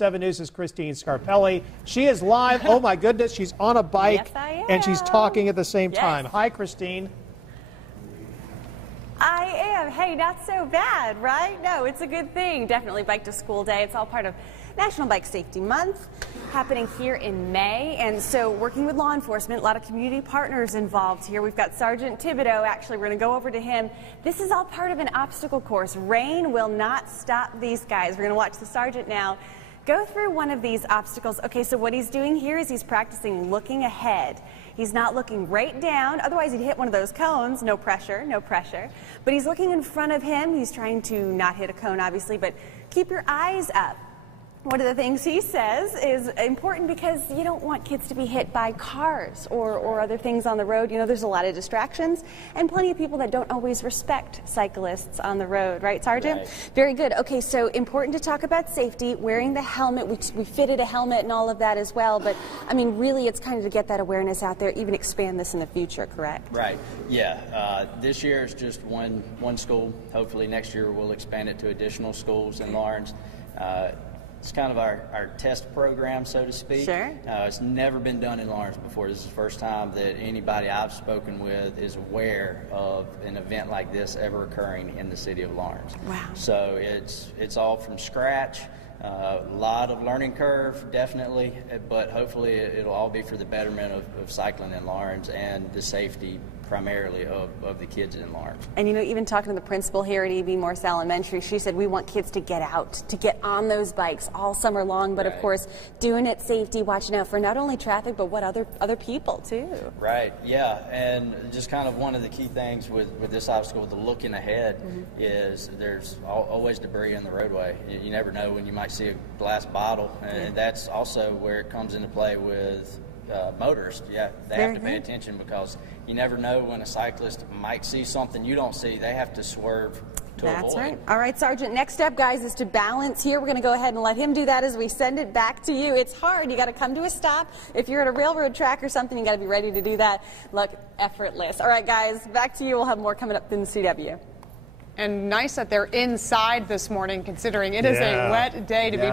7 News' Christine Scarpelli. She is live. Oh my goodness, she's on a bike. Yes, I am. And she's talking at the same Yes. time. Hi, Christine. I am. Hey, not so bad, right? No, it's a good thing. Definitely Bike to School Day. It's all part of National Bike Safety Month happening here in May. And so working with law enforcement, a lot of community partners involved here. We've got Sergeant Thibodeau. Actually, we're going to go over to him. This is all part of an obstacle course. Rain will not stop these guys. We're going to watch the sergeant now go through one of these obstacles. Okay, so what he's doing here is he's practicing looking ahead. He's not looking right down, otherwise he'd hit one of those cones. No pressure, no pressure. But he's looking in front of him. He's trying to not hit a cone, obviously, but keep your eyes up. One of the things he says is important because you don't want kids to be hit by cars or other things on the road. You know, there's a lot of distractions and plenty of people that don't always respect cyclists on the road. Right, Sergeant? Right. Very good. Okay, so important to talk about safety, wearing the helmet. We fitted a helmet and all of that as well. But, I mean, really it's kind of to get that awareness out there, even expand this in the future, correct? Right. Yeah. This year is just one school. Hopefully next year we'll expand it to additional schools in Lawrence. It's kind of our test program, so to speak. Sure. It's never been done in Lawrence before. This is the first time that anybody I've spoken with is aware of an event like this ever occurring in the city of Lawrence. Wow. So it's all from scratch. A lot of learning curve, definitely, but hopefully it'll all be for the betterment of cycling in Lawrence and the safety primarily of the kids in Lawrence. And you know, even talking to the principal here at Morese Elementary, she said we want kids to get out, to get on those bikes all summer long, but right. Of course doing it safety, watching out for not only traffic but what other people too. Right, yeah, and just kind of one of the key things with this obstacle, the looking ahead, is there's always debris in the roadway. You never know when you might see a glass bottle, and that's also where it comes into play with motorists. Yeah, they have to pay attention because you never know when a cyclist might see something you don't see. They have to swerve to avoid. That's right. All right, Sergeant, next step, guys, is to balance here. We're going to go ahead and let him do that as we send it back to you. It's hard. You got to come to a stop. If you're at a railroad track or something, you got to be ready to do that. Look, effortless. All right, guys, back to you. We'll have more coming up in the CW. And nice that they're inside this morning, considering it is a wet day to be